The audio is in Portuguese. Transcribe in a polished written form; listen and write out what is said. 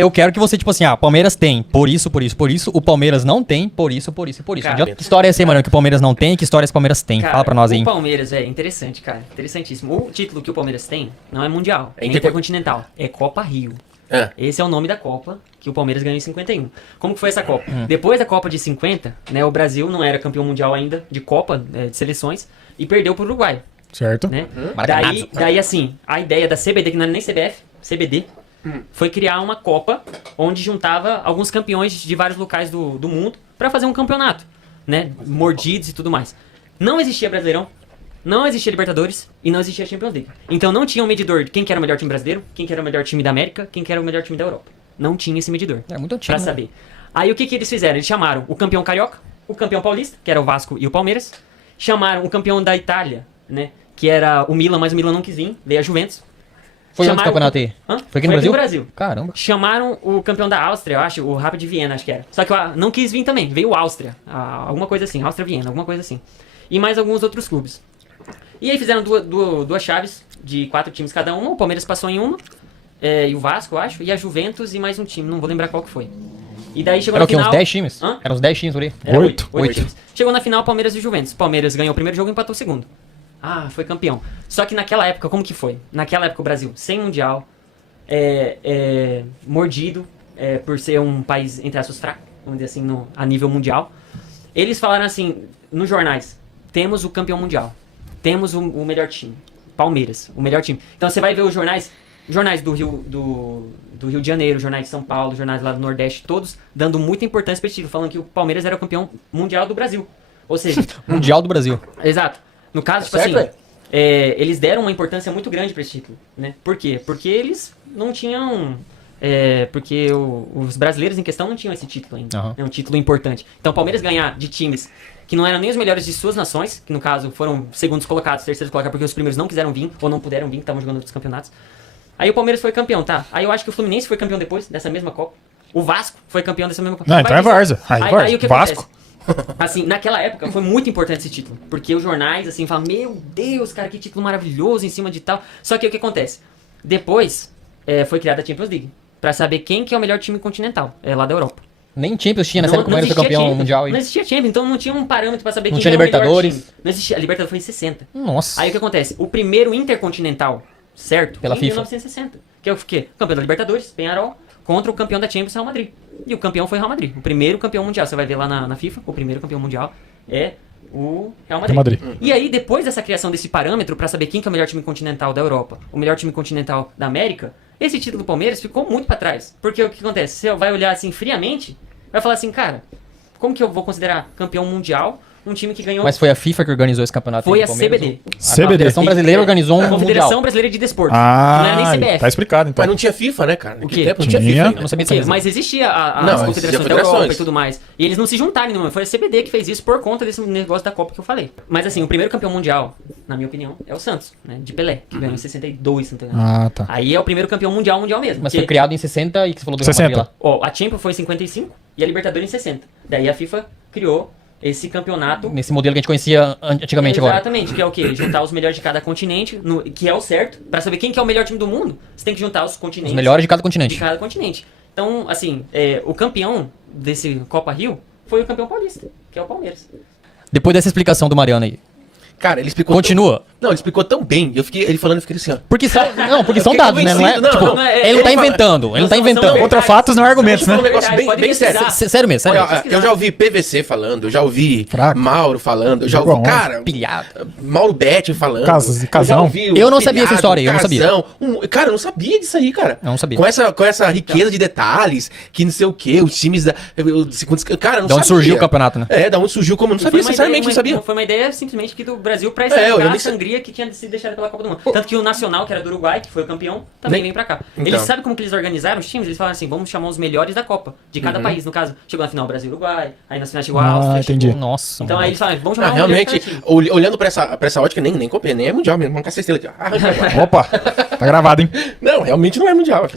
Eu quero que você, tipo assim, Palmeiras tem, por isso, o Palmeiras não tem, por isso. Cara, Que história é essa aí, mano, que o Palmeiras não tem, que história esse Palmeiras tem? Cara, Fala pra nós aí. O Palmeiras é interessante, cara. Interessantíssimo. O título que o Palmeiras tem não é mundial, é É intercontinental. É Copa Rio. É. Esse é o nome da Copa que o Palmeiras ganhou em 51. Como que foi essa Copa? Depois da Copa de 50, né, o Brasil não era campeão mundial ainda de Copa, de seleções, e perdeu pro Uruguai, Certo? né? Maracanazo. Daí, assim, a ideia da CBD, que não era nem CBF, CBD, foi criar uma Copa onde juntava alguns campeões de vários locais do mundo pra fazer um campeonato, né? Mordidos e tudo mais. Não existia Brasileirão, não existia Libertadores e não existia Champions League. Então não tinha um medidor de quem que era o melhor time brasileiro, quem que era o melhor time da América, quem que era o melhor time da Europa. Não tinha esse medidor. É muito antigo. Pra saber. Aí o que eles fizeram? Eles chamaram o campeão carioca, o campeão paulista, que era o Vasco e o Palmeiras. Chamaram o campeão da Itália, né? Que era o Milan, mas o Milan não quis vir, veio a Juventus. Foi onde o Chamaram campeonato aí? Hã? Foi aqui no Brasil? Caramba. Chamaram o campeão da Áustria, eu acho, o Rapid Viena, acho que era. Só que não quis vir também, veio o Áustria, alguma coisa assim, Áustria-Viena, alguma coisa assim. E mais alguns outros clubes. E aí fizeram duas chaves de 4 times cada uma, o Palmeiras passou em uma, e o Vasco, eu acho, e a Juventus e mais um time, não vou lembrar qual que foi. E daí chegou Era na o quê? final... Uns 10 times? Hã? Eram uns 10 times por aí? Era Oito. 8 times. Chegou na final Palmeiras e Juventus. Palmeiras ganhou o primeiro jogo e empatou o segundo. Foi campeão. Só que naquela época, como que foi? Naquela época o Brasil, sem mundial, mordido, por ser um país, entre aspas, fraco, vamos dizer assim, a nível mundial. Eles falaram assim, nos jornais, temos o campeão mundial, temos o melhor time, Palmeiras, o melhor time. Então você vai ver os jornais do Rio de Janeiro, jornais de São Paulo, jornais lá do Nordeste, todos dando muita importância para esse título, falando que o Palmeiras era o campeão mundial do Brasil. Ou seja, Mundial do Brasil. exato. No caso, tipo Certo, assim, eles deram uma importância muito grande para esse título, né? Por quê? Porque eles não tinham... porque os brasileiros em questão não tinham esse título ainda. Aham. É um título importante. Então o Palmeiras ganhar de times que não eram nem os melhores de suas nações, que no caso foram segundos colocados, terceiros colocados, porque os primeiros não quiseram vir, ou não puderam vir, que estavam jogando outros campeonatos. Aí o Palmeiras foi campeão, tá? Aí eu acho que o Fluminense foi campeão depois dessa mesma Copa. O Vasco foi campeão dessa mesma Copa. Não, então é Várzea. Aí o que Vasco. acontece? Assim, naquela época foi muito importante esse título. Porque os jornais, assim, falam, meu Deus, cara, que título maravilhoso em cima de tal. Só que o que acontece? Depois foi criada a Champions League. Pra saber quem que é o melhor time continental, lá da Europa. Nem Champions tinha nessa época, o Palmeiras foi existia campeão Champions, mundial aí. Não existia Champions, então não tinha um parâmetro pra saber Não quem tinha era o melhor Libertadores. time. Não existia, a Libertadores foi em 60. Nossa. Aí o que acontece? O primeiro intercontinental, certo? Pela em FIFA. 1960. Que é o quê? Campeão da Libertadores, Peñarol, contra o campeão da Champions, Real Madrid. E o campeão foi o Real Madrid. O primeiro campeão mundial. Você vai ver lá na FIFA, o primeiro campeão mundial é o Real Madrid. E aí, depois dessa criação desse parâmetro pra saber quem que é o melhor time continental da Europa, o melhor time continental da América, esse título do Palmeiras ficou muito pra trás. Porque o que acontece? Você vai olhar assim friamente, vai falar assim, cara, como que eu vou considerar campeão mundial um time que ganhou... Mas foi a FIFA que organizou esse campeonato? Foi aí a do Palmeiras, CBD. ou- CBD. A Federação Brasileira organizou A um Confederação mundial. Brasileira de Desporto. Não era nem CBF. Tá explicado então. Mas não tinha FIFA, né, cara? Naquele quê? tempo não tinha Tinha. FIFA Eu ainda. não sabia Sim, disso. mas existia Não, as existia confederações da federações. Europa e tudo mais. E eles não se juntaram, não. Foi a CBD que fez isso por conta desse negócio da Copa que eu falei. Mas assim, o primeiro campeão mundial, na minha opinião, é o Santos, né? De Pelé, que ganhou em 62, se não tô enganado. Ah, tá. Aí é o primeiro campeão mundial mesmo. Mas porque, foi criado em 60 e que você falou do 60. Real Madrid lá. ó, a Champions foi em 55 e a Libertadores em 60. Daí a FIFA criou esse campeonato. Nesse modelo que a gente conhecia antigamente agora. Exatamente, que é o quê? Juntar os melhores de cada continente, que é o certo. Pra saber quem que é o melhor time do mundo, você tem que juntar os continentes. Os melhores de cada de continente. cada continente. Então, assim, o campeão desse Copa Rio foi o campeão paulista, que é o Palmeiras. Depois dessa explicação do Mariano aí. Cara, ele explicou... Continua. Não, ele explicou tão bem. Ele falando, eu fiquei assim, ó. Porque são Eu fiquei dados, né? Não é, convencido. Não, tipo, não, não, ele não tá inventando. Ele não tá inventando. Contra fatos não é argumentos, Deixa eu né? falar um negócio Verdade, bem pode sério. pesquisar. Sério mesmo, sério. Olha, eu já ouvi PVC falando, eu já ouvi Fraco. Mauro falando, eu já Jogou ouvi, aonde? cara, Pilhado. Mauro Betti falando. Casão. Eu já ouvi o Eu não sabia essa Pilhado, história aí, eu não sabia. Casão. Cara, eu não sabia disso aí, cara. Eu não sabia. Com essa riqueza de detalhes, que não sei o que, os times da... Cara, eu não Da onde sabia. surgiu o campeonato, né? Da onde surgiu, como eu não sabia, sinceramente, não sabia. Foi uma ideia simplesmente que do Brasil pra eu estragar nem a sangria que tinha sido deixada pela Copa do Mundo. Tanto que o Nacional, que era do Uruguai, que foi o campeão, também Nem- vem pra cá. Então. Eles sabem como que eles organizaram os times? Eles falaram assim, vamos chamar os melhores da Copa, de cada país. No caso, chegou na final o Brasil e Uruguai, aí na final chegou a Áustria. entendi. chegou- Nossa. Então mano. aí eles falaram, vamos chamar o melhor de Realmente, cada time. olhando pra essa ótica, nem é mundial mesmo, vamos caçar estrela aqui. Opa, tá gravado, hein? Não, realmente não é mundial.